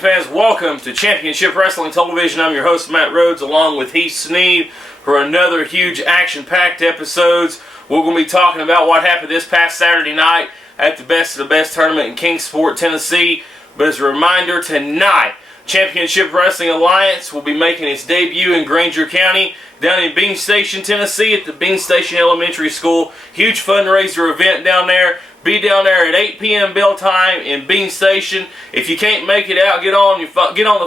fans, welcome to Championship Wrestling Television. I'm your host, Matt Rhodes, along with Heath Sneed for another huge action-packed episodes. We're going to be talking about what happened this past Saturday night at the Best of the Best tournament in Kingsport, Tennessee. But as a reminder, tonight, Championship Wrestling Alliance will be making its debut in Granger County, down in Bean Station, Tennessee, at the Bean Station Elementary School. Huge fundraiser event down there. Be down there at 8 p.m. bell time in Bean Station. If you can't make it out, get on the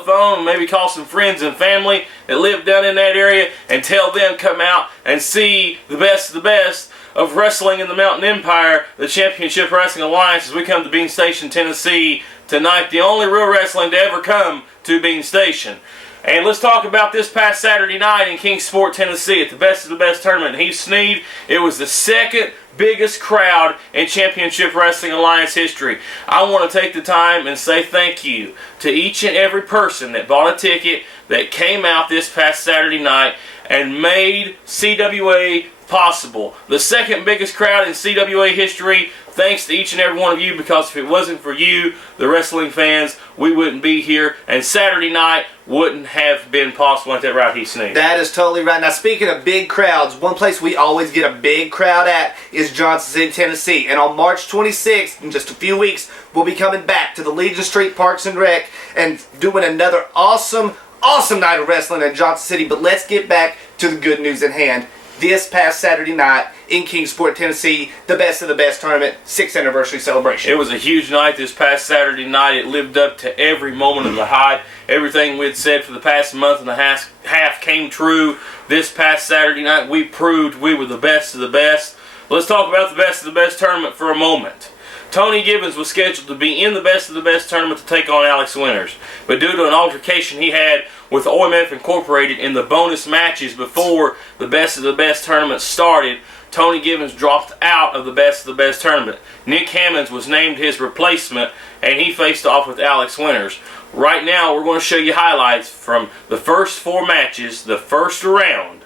phone and maybe call some friends and family that live down in that area and tell them come out and see the best of the best of wrestling in the Mountain Empire, the Championship Wrestling Alliance, as we come to Bean Station, Tennessee tonight. The only real wrestling to ever come to Bean Station. And let's talk about this past Saturday night in Kingsport, Tennessee at the Best of the Best tournament. Heath Sneed, it was the second biggest crowd in Championship Wrestling Alliance history. I want to take the time and say thank you to each and every person that bought a ticket, that came out this past Saturday night and made CWA possible. The second biggest crowd in CWA history. Thanks to each and every one of you, because if it wasn't for you, the wrestling fans, we wouldn't be here, and Saturday night wouldn't have been possible. Ain't that right, Heath Sneed? That is totally right. Now, speaking of big crowds, one place we always get a big crowd at is Johnson City, Tennessee. And on March 26th, in just a few weeks, we'll be coming back to the Legion Street Parks and Rec and doing another awesome night of wrestling in Johnson City. But let's get back to the good news at hand. This past Saturday night in Kingsport, Tennessee, the Best of the Best tournament, 6th anniversary celebration. It was a huge night this past Saturday night. It lived up to every moment of the hype. Everything we'd said for the past month and a half came true. This past Saturday night, we proved we were the best of the best. Let's talk about the Best of the Best tournament for a moment. Tony Gibbons was scheduled to be in the Best of the Best tournament to take on Alex Winters. But due to an altercation he had with OMF Incorporated in the bonus matches before the Best of the Best tournament started, Tony Gibbons dropped out of the Best of the Best tournament. Nick Hammonds was named his replacement, and he faced off with Alex Winters. Right now, we're going to show you highlights from the first 4 matches, the first round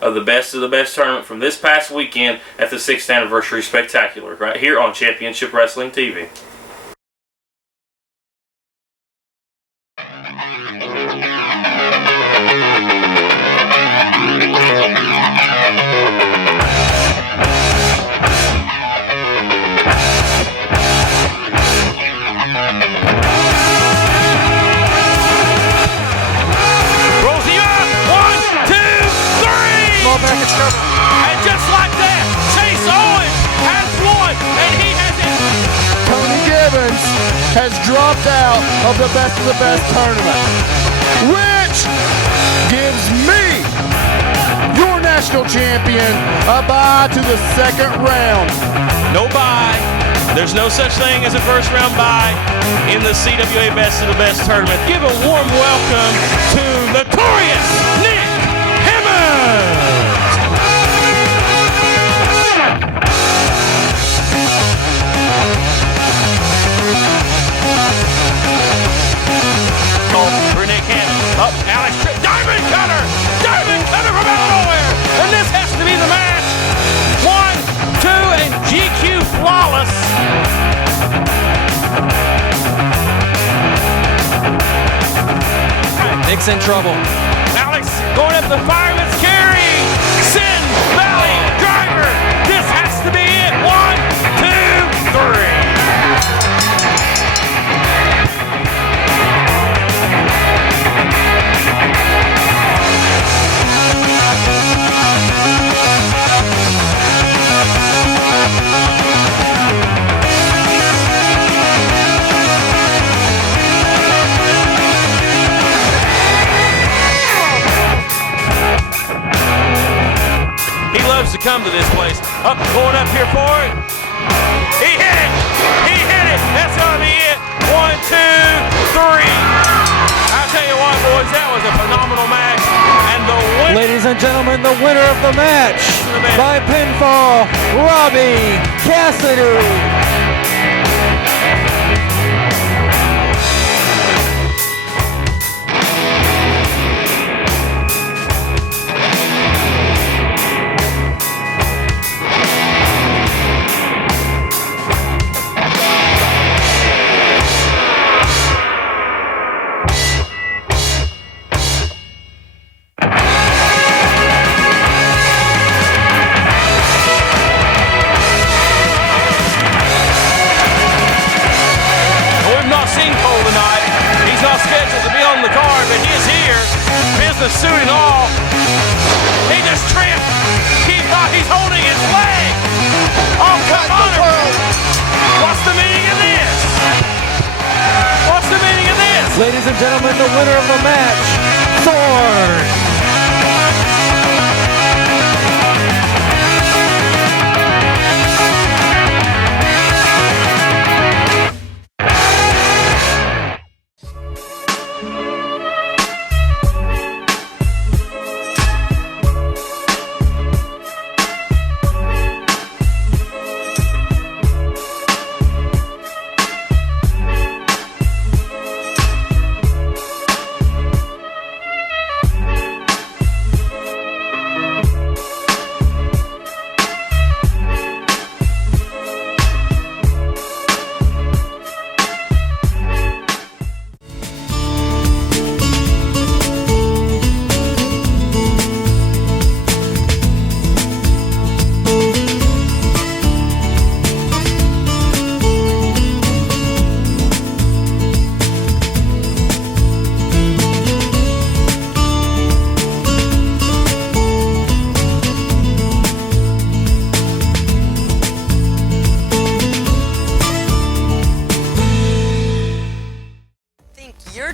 of the Best of the Best tournament from this past weekend at the 6th Anniversary Spectacular, right here on Championship Wrestling TV. And just like that, Chase Owens has won, and he has it. Tony Gibbons has dropped out of the Best of the Best tournament, which gives me, your national champion, a bye to the second round. No bye. There's no such thing as a first round bye in the CWA Best of the Best tournament. Give a warm welcome to Notorious Nick Hammonds. For Nick Hammonds. Up, Alex Tripp. Diamond cutter! Diamond cutter from out of nowhere! And this has to be the match. 1, 2, and GQ flawless. Nick's in trouble. Alex going up the fireman's carry. Sin Valley driver. This has to be it. 1, 2, 3. To come to this place. Going up here for it. He hit it. He hit it. That's going to be it. 1, 2, 3. I'll tell you what, boys, that was a phenomenal match. And the winner. Ladies and gentlemen, the winner of the match by pinfall, Robbie Cassidy. What's the meaning of this? What's the meaning of this? Ladies and gentlemen, the winner of the match, Thorne.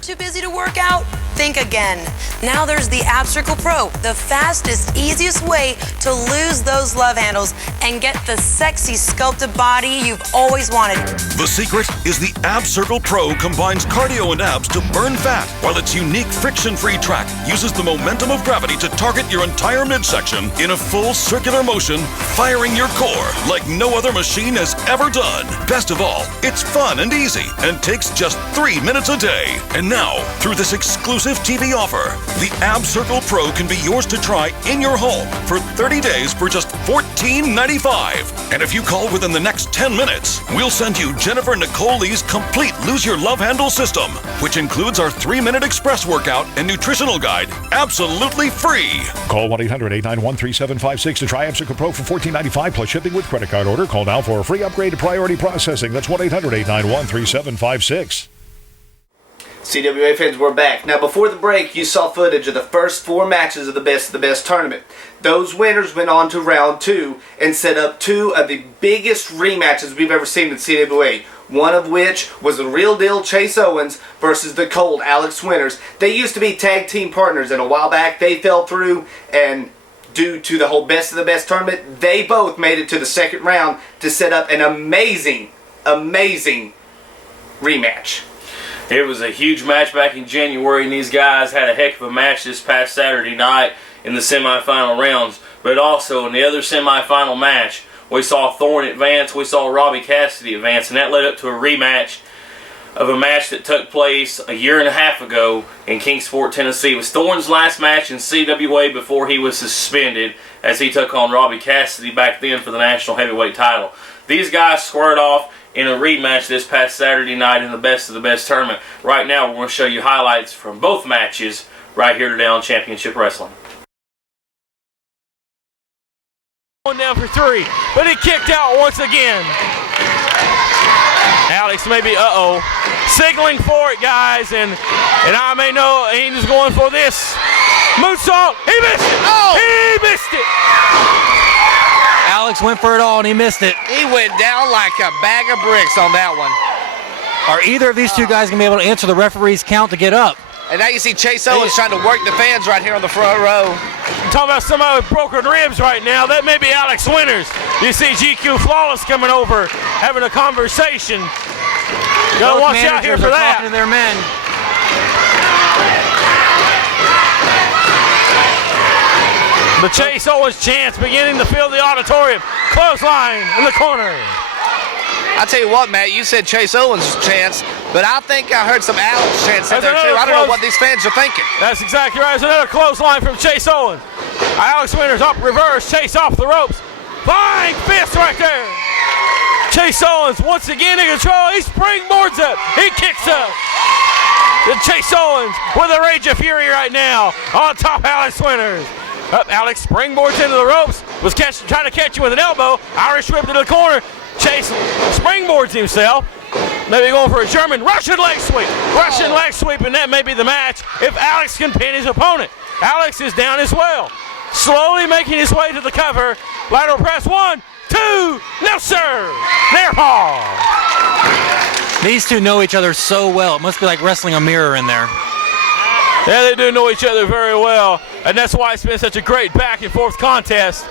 Too busy to work out? Think again. Now there's the Ab Circle Pro, the fastest, easiest way to lose those love handles and get the sexy sculpted body you've always wanted. The secret is the Ab Circle Pro combines cardio and abs to burn fat, while its unique friction-free track uses the momentum of gravity to target your entire midsection in a full circular motion, firing your core like no other machine has ever done. Best of all, it's fun and easy and takes just 3 minutes a day. And now, through this exclusive TV offer, the Ab Circle Pro can be yours to try in your home for 30 days for just $14.95. And if you call within the next 10 minutes, we'll send you Jennifer Nicole Lee's complete Lose Your Love Handle system, which includes our 3-minute express workout and nutritional guide, absolutely free. Call 1-800-891-3756 to try Ab Circle Pro for $14.95 plus shipping with credit card order. Call now for a free upgrade to priority processing. That's 1-800-891-3756. CWA fans, we're back. Now, before the break, you saw footage of the first 4 matches of the Best tournament. Those winners went on to round 2 and set up 2 of the biggest rematches we've ever seen in CWA. One of which was the real deal Chase Owens versus the cold Alex Winters. They used to be tag team partners, and a while back they fell through, and due to the whole Best of the Best tournament, they both made it to the second round to set up an amazing rematch. It was a huge match back in January, and these guys had a heck of a match this past Saturday night in the semifinal rounds. But also in the other semifinal match, we saw Thorne advance, we saw Robbie Cassidy advance, and that led up to a rematch of a match that took place a year and a half ago in Kingsport, Tennessee. It was Thorne's last match in CWA before he was suspended, as he took on Robbie Cassidy back then for the National Heavyweight title. These guys squared off in a rematch this past Saturday night in the Best of the Best tournament. Right now, we're going to show you highlights from both matches right here today on Championship Wrestling. One down for 3, but he kicked out once again. Alex maybe, signaling for it, guys, and I may know he's going for this. Moonsault, he missed it! Oh! He missed it! Alex went for it all and he missed it. He went down like a bag of bricks on that one. Are either of these two guys going to be able to answer the referee's count to get up? And now you see Chase Owens trying to work the fans right here on the front row. I'm talking about somebody with broken ribs right now. That may be Alex Winters. You see GQ Flawless coming over, having a conversation. Gotta watch out here for that. Talking to their men. The Chase Owens chants beginning to fill the auditorium. Clothesline in the corner. I tell you what, Matt, you said Chase Owens' chance, but I think I heard some Alex chants in there too. I don't know what these fans are thinking. That's exactly right. There's another clothesline from Chase Owens. Alex Winters up reverse, Chase off the ropes. Flying fist right there. Chase Owens once again in control. He springboards up. He kicks up. The Chase Owens with a rage of fury right now on top of Alex Winters. Up, Alex springboards into the ropes. Was trying to catch you with an elbow. Irish whip to the corner. Chase springboards himself. Maybe going for a German Russian leg sweep. Russian leg sweep, and that may be the match if Alex can pin his opponent. Alex is down as well. Slowly making his way to the cover. Lateral press 1, 2. No, sir. Near fall. These two know each other so well. It must be like wrestling a mirror in there. Yeah, they do know each other very well, and that's why it's been such a great back and forth contest.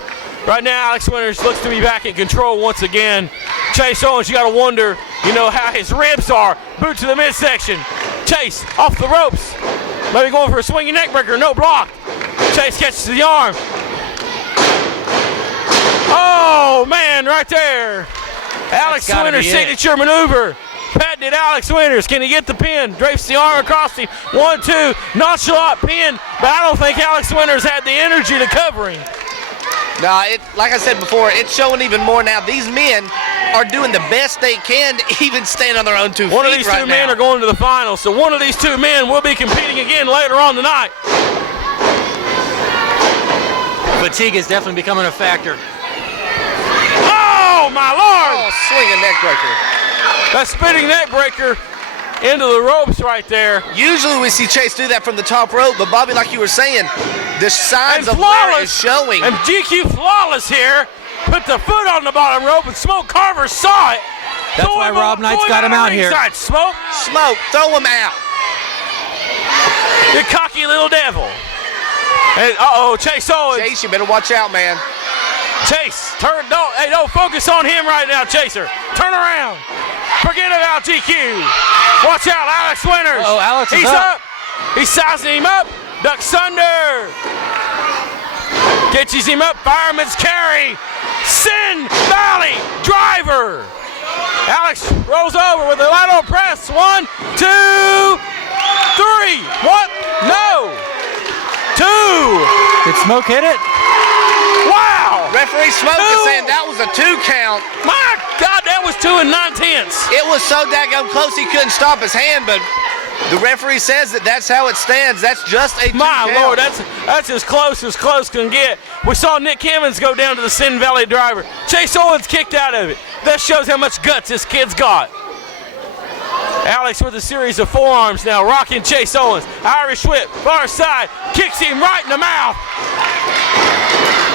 Right now, Alex Winters looks to be back in control once again. Chase Owens, you got to wonder, how his ribs are. Boot to the midsection. Chase off the ropes. Maybe going for a swinging neck breaker. No block. Chase catches the arm. Oh, man, right there. Alex Winters' signature maneuver. Patented Alex Winters. Can he get the pin? Drapes the arm across him. 1, 2. Nonchalant pin, but I don't think Alex Winters had the energy to cover him. No, like I said before, it's showing even more now. These men are doing the best they can to even stand on their own 2 feet. One of these two men are going to the finals, so one of these 2 men will be competing again later on tonight. Fatigue is definitely becoming a factor. Oh, my Lord! Oh, swinging neck breaker. That spinning neck breaker into the ropes right there. Usually we see Chase do that from the top rope, but Bobby, like you were saying, the signs of wear is showing. And GQ Flawless here put the foot on the bottom rope, and Smoke Carver saw it. That's why Rob Knight's got him out here. Smoke, throw him out. You cocky little devil. And Chase Owens. Chase, you better watch out, man. Chase, don't focus on him right now, Chaser. Turn around. Forget about GQ. Watch out, Alex Winters. Oh, Alex is He's up. He's sizing him up. Ducks under. Catches him up. Fireman's carry. Sin Valley driver. Alex rolls over with a lateral press. 1, 2, 3. What? No. 2. Did Smoke hit it? Wow. Referee Smoke is saying that was a 2 count. My God, that was 2 9/10. It was so daggone close he couldn't stop his hand, but the referee says that's how it stands. That's just a 2 count. My Lord, that's as close can get. We saw Nick Kimmons go down to the Sin Valley driver. Chase Owens kicked out of it. That shows how much guts this kid's got. Alex with a series of forearms now, rocking Chase Owens. Irish whip, far side, kicks him right in the mouth.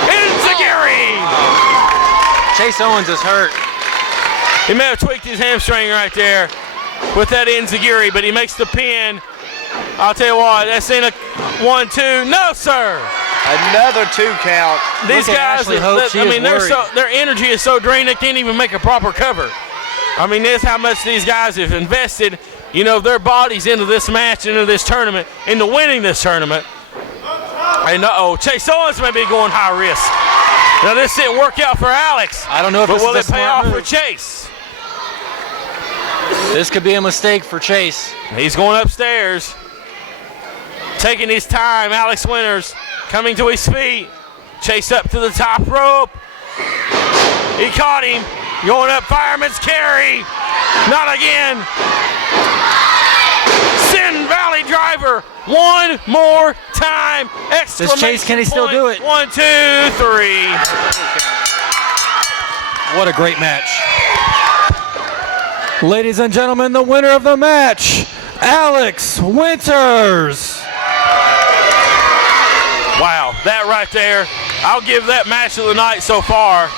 Enziguri! Chase Owens is hurt. He may have tweaked his hamstring right there with that Enziguri, but he makes the pin. I'll tell you what, that's in a 1, 2. No, sir. Another 2 count. These guys, their energy is so drained they can't even make a proper cover. I mean, that's how much these guys have invested, their bodies into this match, into this tournament, into winning this tournament. And Chase Owens may be going high risk. Now this didn't work out for Alex. I don't know if but this will is a it pay smart off move for Chase? This could be a mistake for Chase. He's going upstairs, taking his time. Alex Winters coming to his feet. Chase up to the top rope. He caught him. Going up, fireman's carry. Not again. Sin Valley driver. One more time. Does Chase, can he still do it? 1, 2, 3. What a great match. Ladies and gentlemen, the winner of the match, Alex Winters. Wow, that right there, I'll give that match of the night so far.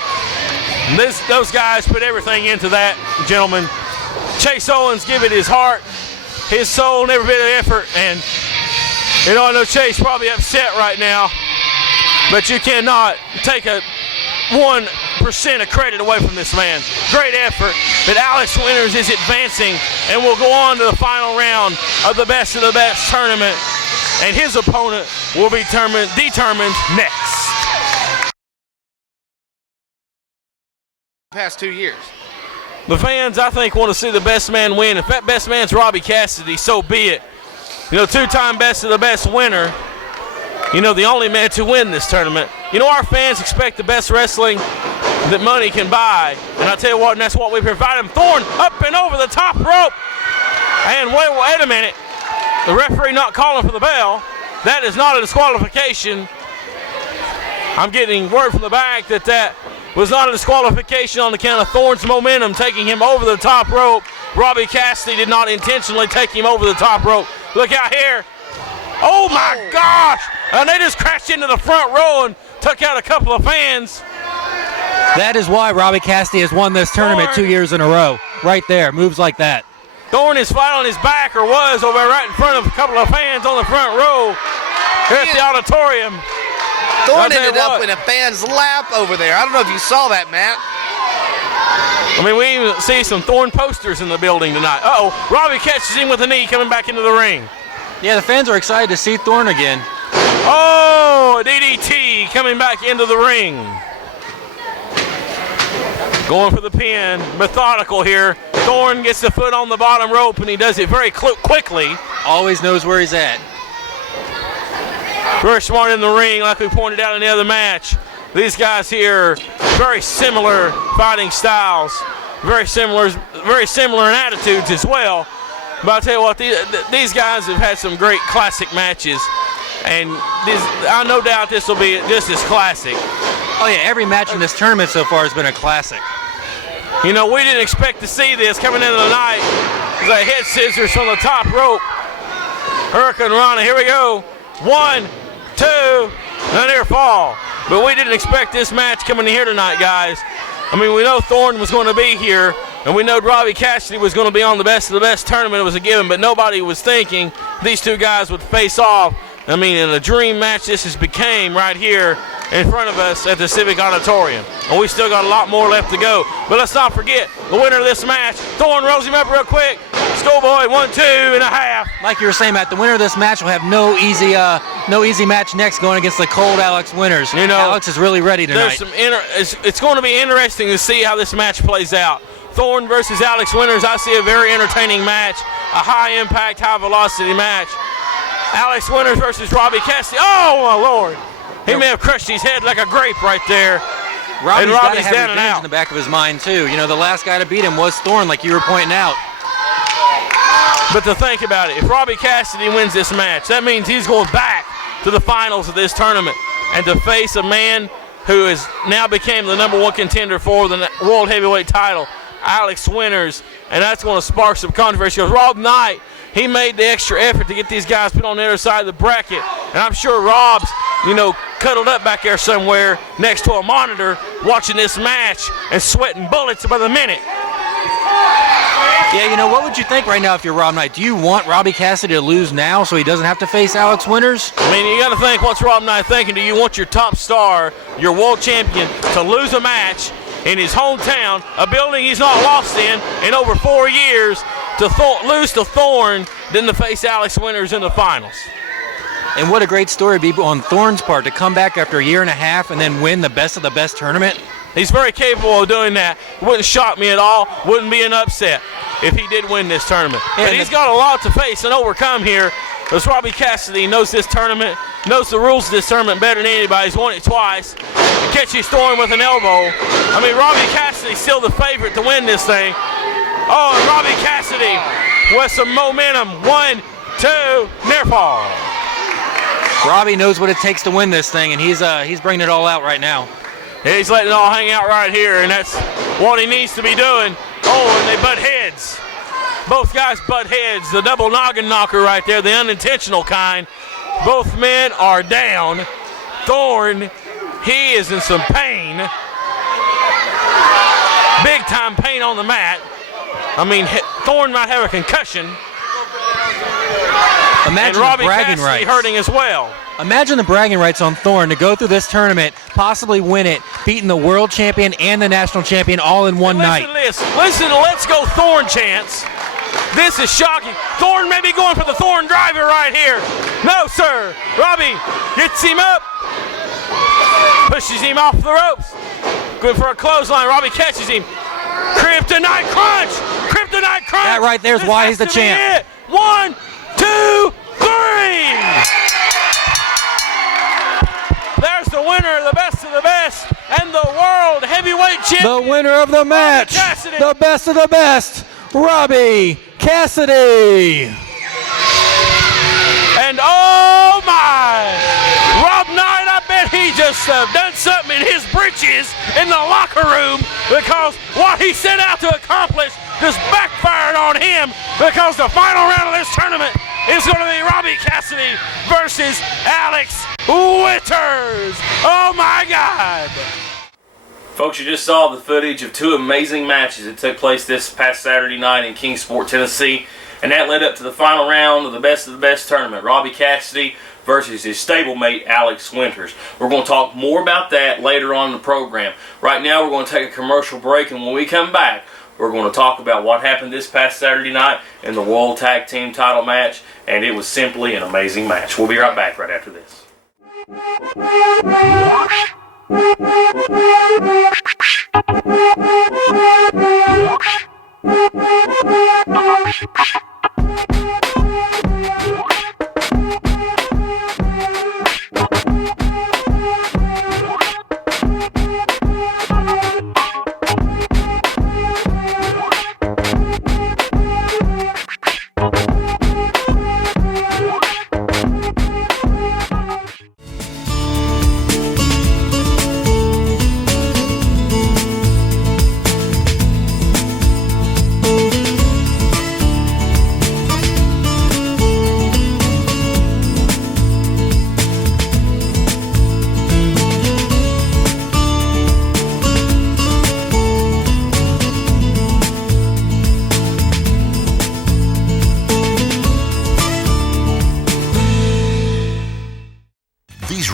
Those guys put everything into that, gentlemen. Chase Owens give it his heart, his soul, and every bit of effort. And, I know Chase probably upset right now, but you cannot take a 1% of credit away from this man. Great effort, but Alex Winters is advancing and will go on to the final round of the best tournament, and his opponent will be determined next. Past 2 years. The fans, I think, want to see the best man win. If that best man's Robbie Cassidy, so be it. 2-time best of the best winner. The only man to win this tournament. Our fans expect the best wrestling that money can buy. And I tell you what, and that's what we provide them. Thorne up and over the top rope. And wait a minute. The referee not calling for the bell. That is not a disqualification. I'm getting word from the back that was not a disqualification on account of Thorne's momentum taking him over the top rope. Robbie Cassidy did not intentionally take him over the top rope. Look out here. Oh my gosh! And they just crashed into the front row and took out a couple of fans. That is why Robbie Cassidy has won this tournament 2 years in a row. Right there, moves like that. Thorne is flat on his back, or was, over right in front of a couple of fans on the front row here at the auditorium. Thorne ended up in a fan's lap over there. I don't know if you saw that, Matt. I mean, we even see some Thorne posters in the building tonight. Uh-oh, Robbie catches him with a knee coming back into the ring. Yeah, the fans are excited to see Thorne again. Oh, DDT coming back into the ring. Going for the pin, methodical here. Thorne gets the foot on the bottom rope, and he does it very quickly. Always knows where he's at. Very smart in the ring, like we pointed out in the other match. These guys here, very similar fighting styles, very similar in attitudes as well. But I'll tell you what, these guys have had some great classic matches, and I no doubt this will be just as classic. Oh yeah, every match in this tournament so far has been a classic. You know, we didn't expect to see this coming into the night. The head scissors from the top rope. Hurricane Rana, here we go. 1, 2, and a near fall. But we didn't expect this match coming in here tonight, guys. I mean, we know Thorne was going to be here, and we know Robbie Cassidy was going to be on the best of the best tournament. It was a given, but nobody was thinking these two guys would face off. I mean, in a dream match this has became right here in front of us at the Civic Auditorium. And we still got a lot more left to go. But let's not forget, the winner of this match, Thorne rolls him up real quick. Schoolboy, 1, 2 1/2. Like you were saying, Matt, the winner of this match will have no easy match next going against the cold Alex Winters. You know, Alex is really ready tonight. It's going to be interesting to see how this match plays out. Thorne versus Alex Winters, I see a very entertaining match, a high-impact, high-velocity match. Alex Winters versus Robbie Cassidy. Oh, my Lord. He may have crushed his head like a grape right there. Robbie's got to have revenge in the back of his mind, too. You know, the last guy to beat him was Thorne, like you were pointing out. But to think about it, if Robbie Cassidy wins this match, that means he's going back to the finals of this tournament and to face a man who has now became the #1 contender for the World Heavyweight title, Alex Winters, and that's going to spark some controversy. Because Rob Knight, he made the extra effort to get these guys put on the other side of the bracket, and I'm sure Rob's, cuddled up back there somewhere next to a monitor watching this match and sweating bullets by the minute. Yeah, what would you think right now if you're Rob Knight? Do you want Robbie Cassidy to lose now so he doesn't have to face Alex Winters? I mean, you got to think, what's Rob Knight thinking? Do you want your top star, your world champion, to lose a match in his hometown, a building he's not lost in over 4 years, to lose to Thorne, then to face Alex Winters in the finals? And what a great story it'd be on Thorne's part to come back after a year and a half and then win the best of the best tournament. He's very capable of doing that. Wouldn't shock me at all. Wouldn't be an upset if he did win this tournament. And he's got a lot to face and overcome here. Because Robbie Cassidy knows this tournament, knows the rules of this tournament better than anybody. He's won it twice. Catches Thorne with an elbow. I mean, Robbie Cassidy's still the favorite to win this thing. Oh, and Robbie Cassidy with some momentum. 1, 2, near fall. Robbie knows what it takes to win this thing, and he's bringing it all out right now. He's letting it all hang out right here, and that's what he needs to be doing. Oh, and they butt heads. Both guys butt heads. The double noggin knocker right there, the unintentional kind. Both men are down. Thorne, he is in some pain. Big time pain on the mat. I mean, Thorne might have a concussion. Imagine and Robbie the bragging Cassidy rights. hurting as well. Imagine the bragging rights on Thorne to go through this tournament, possibly win it, beating the world champion and the national champion all in one night. Listen to Let's Go Thorne chants. This is shocking. Thorne may be going for the Thorne driver right here. No, sir. Robbie gets him up, pushes him off the ropes. Good for a clothesline. Robbie catches him. Kryptonite Crunch. Kryptonite Crunch. That right there is why he's the champ. 1, 2, 3. There's the winner, the best of the best, and the world heavyweight champion. The winner of the match, the best of the best, Robbie Cassidy. And oh my, Rob Knight, I bet he just done something in his britches in the locker room, because what he set out to accomplish just backfired on him, because the final round of this tournament is going to be Robbie Cassidy versus Alex Winters. Oh my God. Folks, you just saw the footage of two amazing matches that took place this past Saturday night in Kingsport, Tennessee, and that led up to the final round of the best tournament. Robbie Cassidy versus his stablemate, Alex Winters. We're going to talk more about that later on in the program. Right now, we're going to take a commercial break, and when we come back, we're going to talk about what happened this past Saturday night in the World Tag Team title match, and it was simply an amazing match. We'll be right back right after this.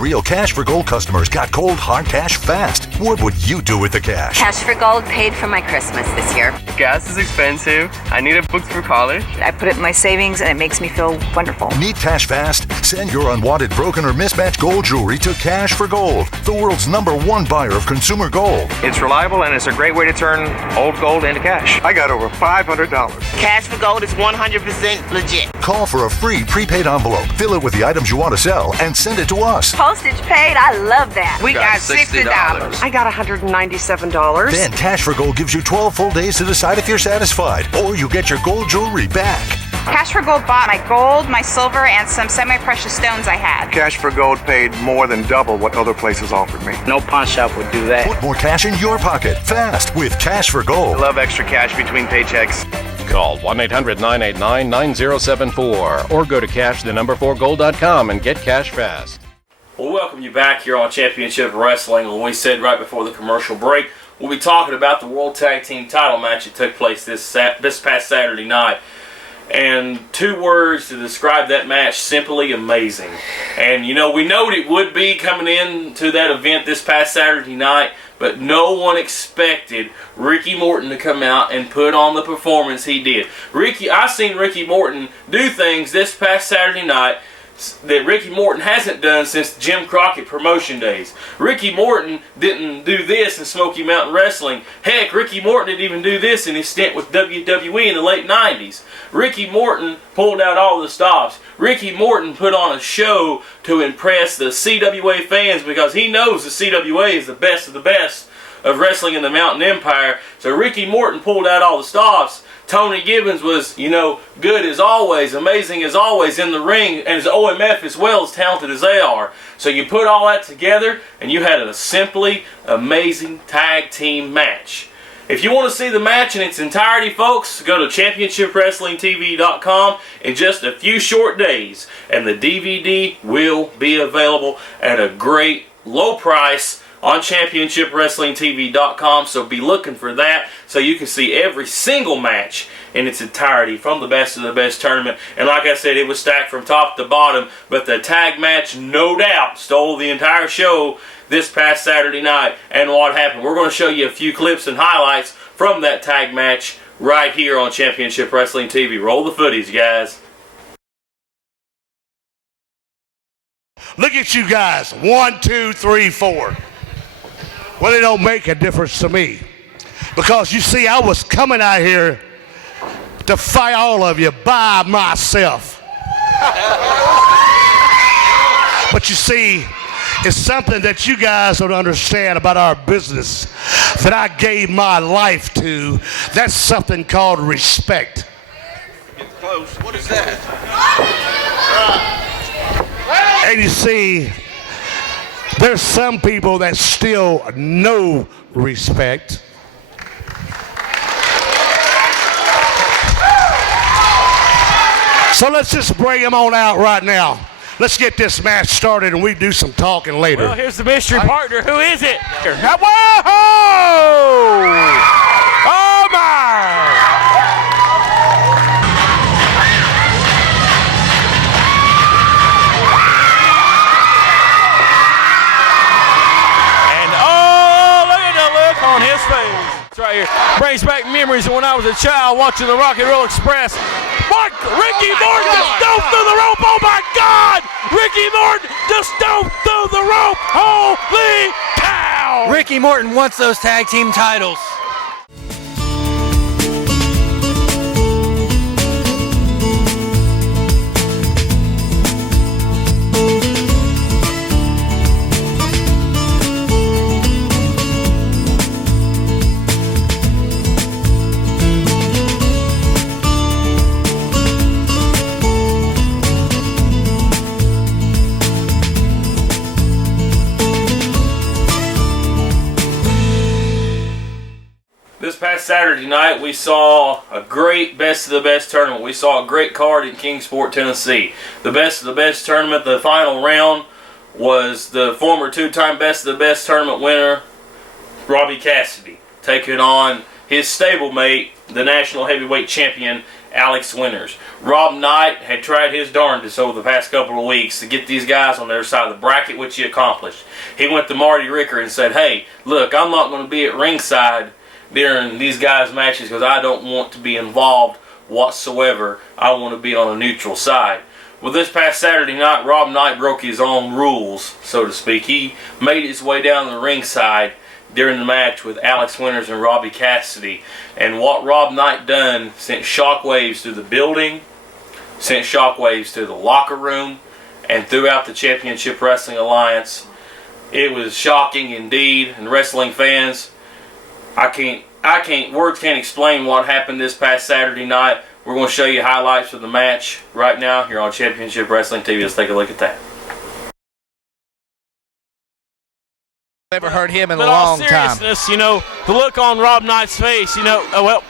Real Cash for Gold customers got cold, hard cash fast. What would you do with the cash? Cash for Gold paid for my Christmas this year. Gas is expensive. I needed books for college. I put it in my savings and it makes me feel wonderful. Need cash fast? Send your unwanted, broken, or mismatched gold jewelry to Cash for Gold, the world's #1 buyer of consumer gold. It's reliable and it's a great way to turn old gold into cash. I got over $500. Cash for Gold is 100% legit. Call for a free prepaid envelope. Fill it with the items you want to sell and send it to us. Postage paid, I love that. We got $60. I got $197. Then Cash for Gold gives you 12 full days to decide if you're satisfied, or you get your gold jewelry back. Cash for Gold bought my gold, my silver, and some semi-precious stones I had. Cash for Gold paid more than double what other places offered me. No pawn shop would do that. Put more cash in your pocket fast with Cash for Gold. I love extra cash between paychecks. Call 1-800-989-9074 or go to cash4gold.com and get cash fast. Well, welcome you back here on Championship Wrestling. When we said right before the commercial break, we'll be talking about the World Tag Team title match that took place this past Saturday night. And two words to describe that match: simply amazing. And you know, we knowed it would be coming into that event this past Saturday night, but no one expected Ricky Morton to come out and put on the performance he did. I seen Ricky Morton do things this past Saturday night that Ricky Morton hasn't done since Jim Crockett promotion days. Ricky Morton didn't do this in Smoky Mountain Wrestling. Heck, Ricky Morton didn't even do this in his stint with WWE in the late 90s. Ricky Morton pulled out all the stops. Ricky Morton put on a show to impress the CWA fans because he knows the CWA is the best of of wrestling in the Mountain Empire. So Ricky Morton pulled out all the stops. Tony Gibbons was, good as always, amazing as always in the ring, and as OMF as well, as talented as they are. So you put all that together, and you had a simply amazing tag team match. If you want to see the match in its entirety, folks, go to ChampionshipWrestlingTV.com in just a few short days, and the DVD will be available at a great low price on ChampionshipWrestlingTV.com, so be looking for that so you can see every single match in its entirety from the best of the best tournament. And like I said, it was stacked from top to bottom, but the tag match no doubt stole the entire show this past Saturday night. And what happened? We're going to show you a few clips and highlights from that tag match right here on Championship Wrestling TV. Roll the footage, guys. Look at you guys. 1, 2, 3, 4. Well, it don't make a difference to me. Because you see, I was coming out here to fight all of you by myself. But you see, it's something that you guys don't understand about our business that I gave my life to. That's something called respect. Get close. What is that? And you see, there's some people that still know respect. So let's just bring them on out right now. Let's get this match started and we do some talking later. Well, here's the mystery partner. Who is it? Whoa! Oh, my! And, oh, look at the look on his face. It's right here. Brings back memories of when I was a child watching the Rock and Roll Express. Ricky Morton just dove through the rope. Oh, my God! Ricky Morton just dove through the rope. Holy cow! Ricky Morton wants those tag team titles. This past Saturday night, we saw a great Best of the Best tournament. We saw a great card in Kingsport, Tennessee. The Best of the Best tournament, the final round, was the former two-time Best of the Best tournament winner, Robbie Cassidy, taking on his stablemate, the National Heavyweight Champion, Alex Winters. Rob Knight had tried his darndest over the past couple of weeks to get these guys on their side of the bracket, which he accomplished. He went to Marty Ricker and said, hey, look, I'm not going to be at ringside during these guys' matches because I don't want to be involved whatsoever. I want to be on a neutral side. Well, this past Saturday night, Rob Knight broke his own rules, so to speak. He made his way down the ringside during the match with Alex Winters and Robbie Cassidy. And what Rob Knight done sent shockwaves through the building, sent shockwaves to the locker room, and throughout the Championship Wrestling Alliance. It was shocking indeed, and wrestling fans, words can't explain what happened this past Saturday night. We're going to show you highlights of the match right now here on Championship Wrestling TV. Let's take a look at that. Never heard him in a But long all time. seriousness, you know, the look on Rob Knight's face, you know, I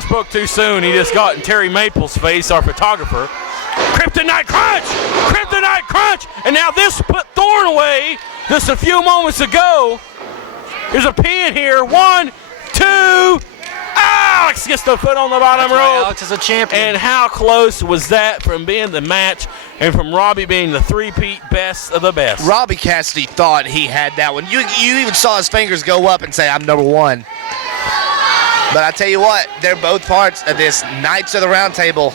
spoke too soon. He just got in Terry Maple's face, our photographer. Kryptonite Crunch! Kryptonite Crunch! And now this put Thorne away just a few moments ago. There's a pin here. 1, 2. Alex gets the foot on the bottom That's why rope. Alex is a champion. And how close was that from being the match and from Robbie being the three-peat best of the best? Robbie Cassidy thought he had that one. You even saw his fingers go up and say, I'm number one. But I tell you what, they're both parts of this Knights of the Round Table.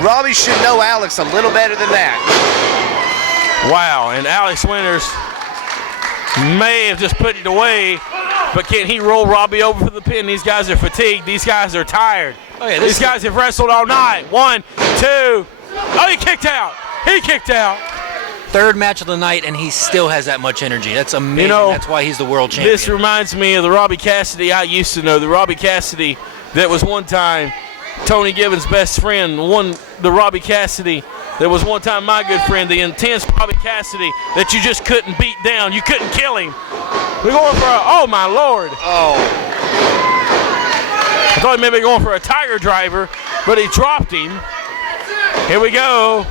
Robbie should know Alex a little better than that. Wow, and Alex Winters may have just put it away, but can he roll Robbie over for the pin? These guys are fatigued. These guys are tired. Oh, yeah, These guys have wrestled all night. 1, 2. Oh, he kicked out. He kicked out. Third match of the night, and he still has that much energy. That's amazing. You know, that's why he's the world champion. This reminds me of the Robbie Cassidy I used to know. The Robbie Cassidy that was one time Tony Gibbons' best friend. The Robbie Cassidy that was one time my good friend. The intense Robbie Cassidy that you just couldn't beat down. You couldn't kill him. We're going for a, oh my Lord. Oh. I thought he may be going for a tiger driver, but he dropped him. Here we go.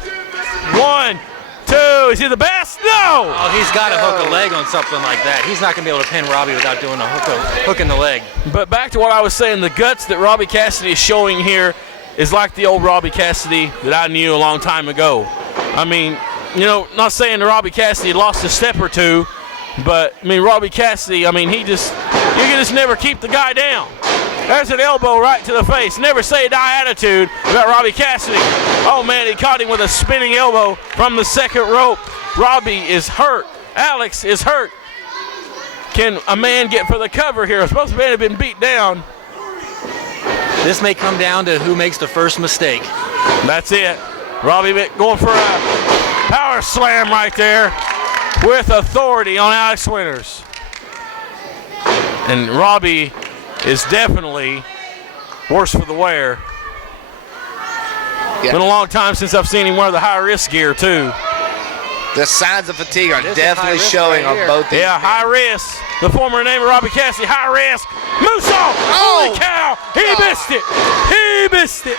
1, 2. Is he the best? No! Oh, he's got to hook a leg on something like that. He's not going to be able to pin Robbie without doing a hook in the leg. But back to what I was saying, the guts that Robbie Cassidy is showing here is like the old Robbie Cassidy that I knew a long time ago. I mean, you know, not saying that Robbie Cassidy lost a step or two, but, I mean, Robbie Cassidy, I mean, you can just never keep the guy down. There's an elbow right to the face. Never say die attitude about Robbie Cassidy. Oh, man, he caught him with a spinning elbow from the second rope. Robbie is hurt. Alex is hurt. Can a man get for the cover here? Supposed to have been beat down. This may come down to who makes the first mistake. That's it. Robbie going for a power slam right there with authority on Alex Winters. And Robbie is definitely worse for the wear. Yeah. Been a long time since I've seen him wear the high-risk gear, too. The signs of fatigue are definitely showing on both these. Yeah, high risk. The former name of Robbie Cassidy, high risk. Moonsault! Oh. Holy cow! He missed it! He missed it!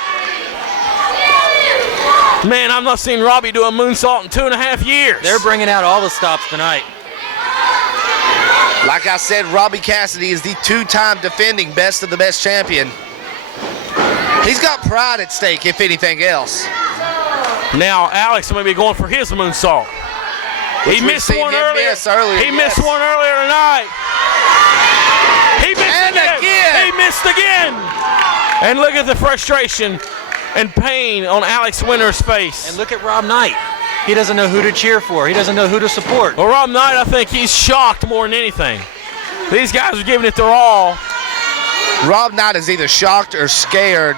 Man, I've not seen Robbie do a moonsault in 2.5 years. They're bringing out all the stops tonight. Like Like I said, Robbie Cassidy is the two-time defending best of the best champion. He's got pride at stake, if anything else. Now Alex may be going for his moonsault. He missed one earlier. He missed one earlier tonight. He missed again. He missed again. And look at the frustration and pain on Alex Winter's face. And look at Rob Knight. He doesn't know who to cheer for. He doesn't know who to support. Well, Rob Knight, I think he's shocked more than anything. These guys are giving it their all. Rob Knight is either shocked or scared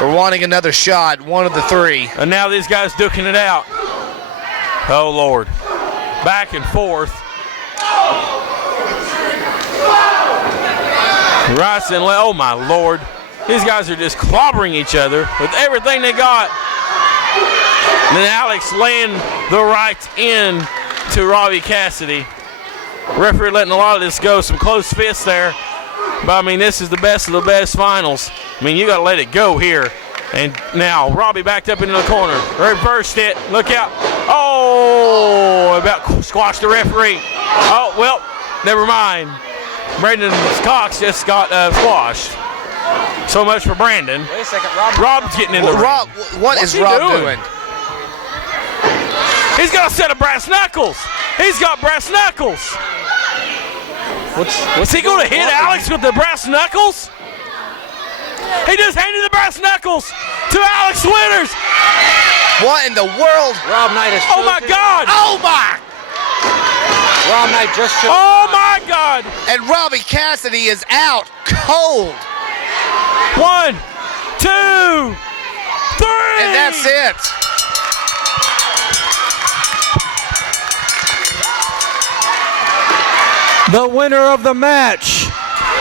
or wanting another shot, one of the three. And now these guys duking it out. Oh, Lord. Back and forth. Right and left. Oh, my Lord. These guys are just clobbering each other with everything they got. And then Alex laying the right in to Robbie Cassidy. Referee letting a lot of this go. Some close fists there. But, I mean, this is the best of the best finals. I mean, you got to let it go here. And now Robbie backed up into the corner. Reversed it. Look out. Oh, about squashed the referee. Oh, well, never mind. Brandon Cox just got squashed. So much for Brandon. Wait a second, Rob's getting in the ring. What is Rob doing? He's got a set of brass knuckles. He's got brass knuckles. Was he going to hit Alex with the brass knuckles? He just handed the brass knuckles to Alex Winters. What in the world? Rob Knight is. Oh my God! Oh my! Rob Knight just. Oh my God! And Robbie Cassidy is out cold. 1, 2, 3. And that's it. The winner of the match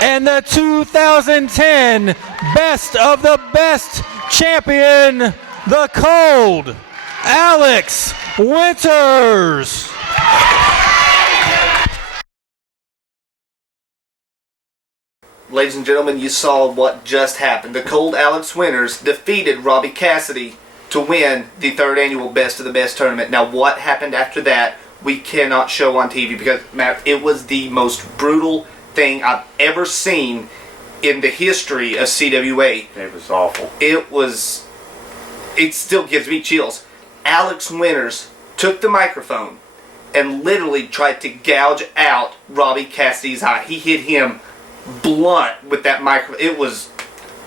and the 2010 Best of the Best champion, the Cold, Alex Winters. Ladies and gentlemen, you saw what just happened. The Cold Alex Winters defeated Robbie Cassidy to win the third annual Best of the Best tournament. Now, what happened after that, we cannot show on TV because, Matt, it was the most brutal thing I've ever seen in the history of CWA. It was awful. It still gives me chills. Alex Winters took the microphone and literally tried to gouge out Robbie Cassidy's eye. He hit him blunt with that microphone. It was,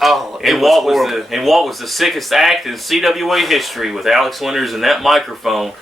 horrible. And what was the sickest act in CWA history with Alex Winters and that microphone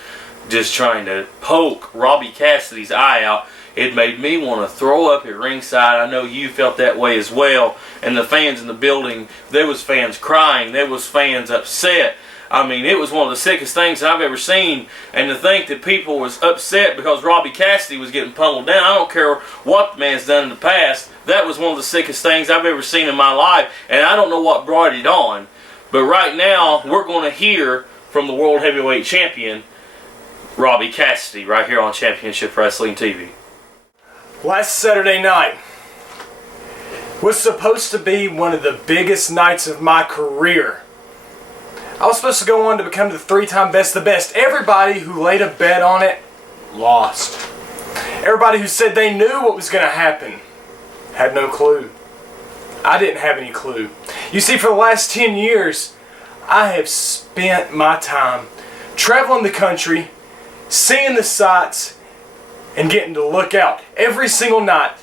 just trying to poke Robbie Cassidy's eye out. It made me want to throw up at ringside. I know you felt that way as well. And the fans in the building, there was fans crying. There was fans upset. I mean, it was one of the sickest things I've ever seen. And to think that people was upset because Robbie Cassidy was getting pummeled down, I don't care what the man's done in the past. That was one of the sickest things I've ever seen in my life. And I don't know what brought it on. But right now, we're going to hear from the World Heavyweight Champion, Robbie Cassidy, right here on Championship Wrestling TV. Last Saturday night was supposed to be one of the biggest nights of my career. I was supposed to go on to become the 3-time best of the best. Everybody who laid a bet on it lost. Everybody who said they knew what was going to happen had no clue. I didn't have any clue. You see, for the last 10 years, I have spent my time traveling the country, seeing the sights, and getting to look out every single night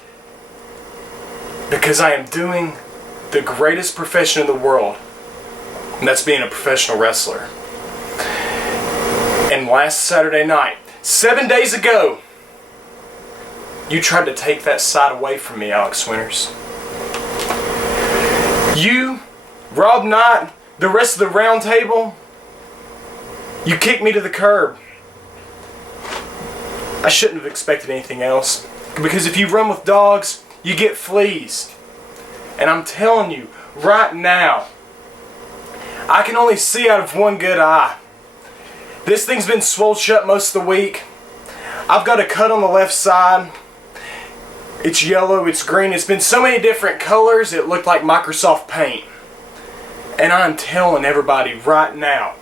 because I am doing the greatest profession in the world, and that's being a professional wrestler. And last Saturday night, 7 days ago, you tried to take that sight away from me, Alex Winters. You, Rob Knight, the rest of the round table, you kicked me to the curb. I shouldn't have expected anything else. Because if you run with dogs, you get fleas. And I'm telling you, right now, I can only see out of one good eye. This thing's been swollen shut most of the week. I've got a cut on the left side. It's yellow, it's green, it's been so many different colors, it looked like Microsoft Paint. And I'm telling everybody right now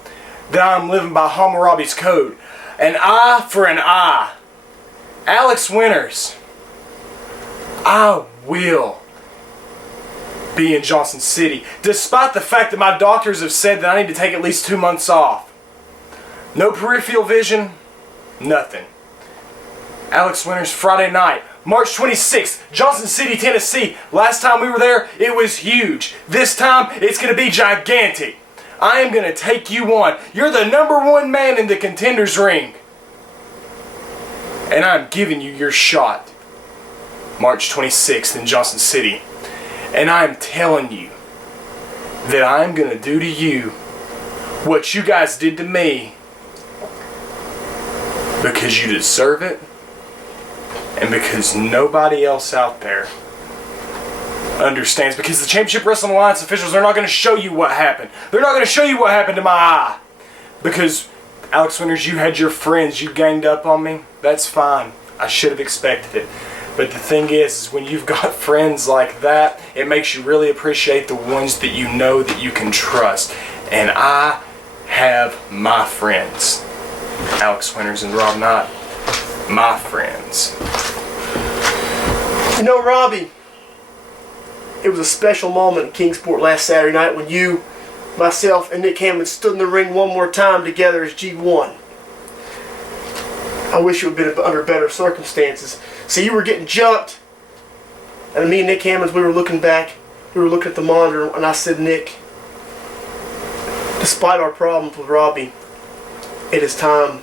that I'm living by Hammurabi's code. An eye for an eye. Alex Winters, I will be in Johnson City, despite the fact that my doctors have said that I need to take at least 2 months off. No peripheral vision, nothing. Alex Winters, Friday night, March 26th, Johnson City, Tennessee. Last time we were there, it was huge. This time, it's going to be gigantic. I am going to take you on. You're the #1 man in the contenders ring. And I'm giving you your shot. March 26th in Johnson City. And I'm telling you that I'm going to do to you what you guys did to me, because you deserve it and because nobody else out there understands. Because the Championship Wrestling Alliance officials are not going to show you what happened. They're not going to show you what happened to my eye. Because, Alex Winters, you had your friends. You ganged up on me. That's fine. I should have expected it. But the thing is when you've got friends like that, it makes you really appreciate the ones that you know that you can trust. And I have my friends. Alex Winters and Rob Knight. My friends. You know, Robbie, it was a special moment in Kingsport last Saturday night when you, myself, and Nick Hammond stood in the ring one more time together as G1. I wish it would have been under better circumstances. See, you were getting jumped, and me and Nick Hammonds, we were looking back, we were looking at the monitor, and I said, Nick, despite our problems with Robbie, it is time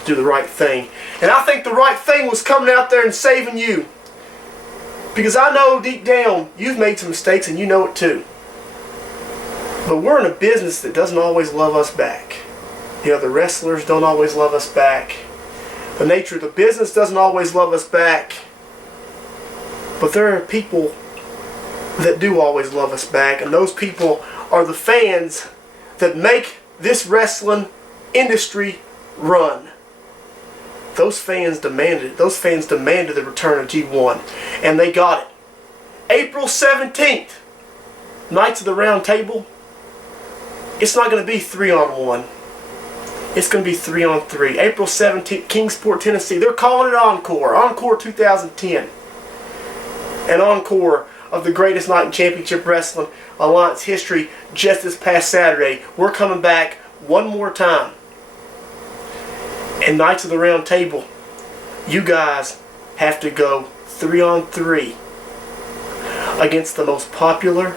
to do the right thing. And I think the right thing was coming out there and saving you. Because I know deep down, you've made some mistakes and you know it too. But we're in a business that doesn't always love us back. The other wrestlers don't always love us back. The nature of the business doesn't always love us back. But there are people that do always love us back. And those people are the fans that make this wrestling industry run. Those fans demanded it. Those fans demanded the return of G1. And they got it. April 17th, Knights of the Round Table. It's not going to be 3-on-1. It's going to be 3-on-3. April 17th, Kingsport, Tennessee. They're calling it Encore. Encore 2010. An encore of the greatest night in Championship Wrestling Alliance history just this past Saturday. We're coming back one more time. And Knights of the Round Table, you guys have to go 3-on-3 against the most popular,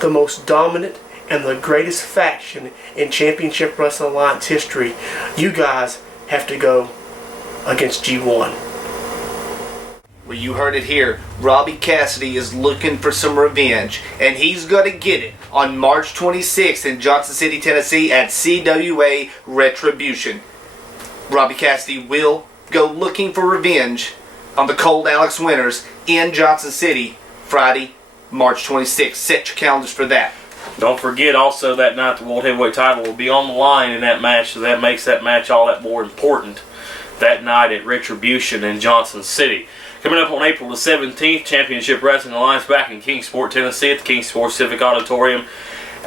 the most dominant, and the greatest faction in Championship Wrestling Alliance history. You guys have to go against G1. Well, you heard it here. Robbie Cassidy is looking for some revenge, and he's going to get it on March 26th in Johnson City, Tennessee at CWA Retribution. Robbie Cassidy will go looking for revenge on the cold Alex Winters in Johnson City, Friday, March 26th. Set your calendars for that. Don't forget also that night the World Heavyweight title will be on the line in that match, so that makes that match all that more important that night at Retribution in Johnson City. Coming up on April the 17th, Championship Wrestling Alliance back in Kingsport, Tennessee at the Kingsport Civic Auditorium.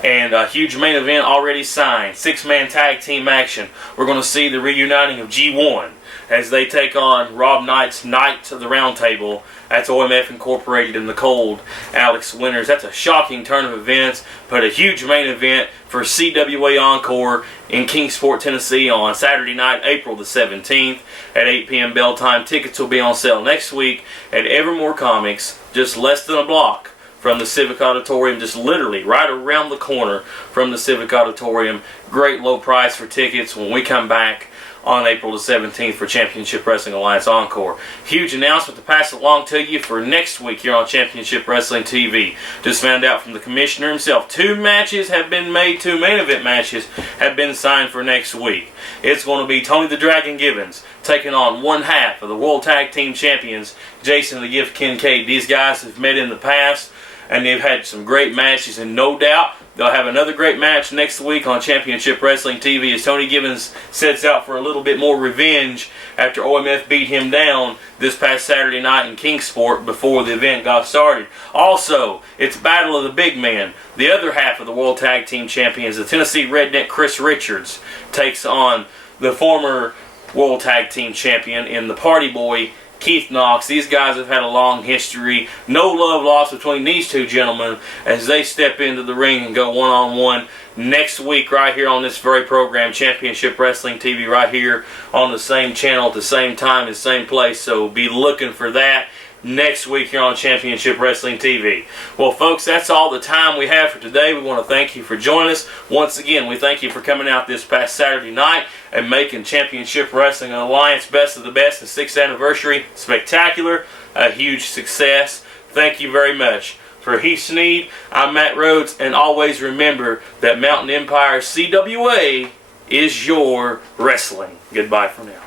And a huge main event already signed. 6-man tag team action. We're going to see the reuniting of G1 as they take on Rob Knight's Knights of the Round Table. That's OMF Incorporated in the cold Alex Winters. That's a shocking turn of events, but a huge main event for CWA Encore in Kingsport, Tennessee on Saturday night, April the 17th at 8 p.m. bell time. Tickets will be on sale next week at Evermore Comics, just less than a block from the Civic Auditorium, just literally right around the corner from the Civic Auditorium. Great low price for tickets when we come back on April the 17th for Championship Wrestling Alliance Encore. Huge announcement to pass along to you for next week here on Championship Wrestling TV. Just found out from the commissioner himself, 2 matches have been made, 2 main event matches have been signed for next week. It's going to be Tony the Dragon Gibbons taking on one half of the World Tag Team Champions, Jason the Gift Kincaid. These guys have met in the past, and they've had some great matches, and no doubt they'll have another great match next week on Championship Wrestling TV as Tony Gibbons sets out for a little bit more revenge after OMF beat him down this past Saturday night in Kingsport before the event got started. Also, it's Battle of the Big Men. The other half of the World Tag Team Champions, the Tennessee Redneck Chris Richards, takes on the former World Tag Team Champion in the Party Boy Keith Knox. These guys have had a long history. No love lost between these two gentlemen as they step into the ring and go one-on-one next week right here on this very program, Championship Wrestling TV, right here on the same channel at the same time and same place. So be looking for that next week here on Championship Wrestling TV. Well, folks, that's all the time we have for today. We want to thank you for joining us. Once again, we thank you for coming out this past Saturday night and making Championship Wrestling Alliance Best of the Best, the 6th anniversary spectacular, a huge success. Thank you very much. For Heath Sneed, I'm Matt Rhodes, and always remember that Mountain Empire CWA is your wrestling. Goodbye for now.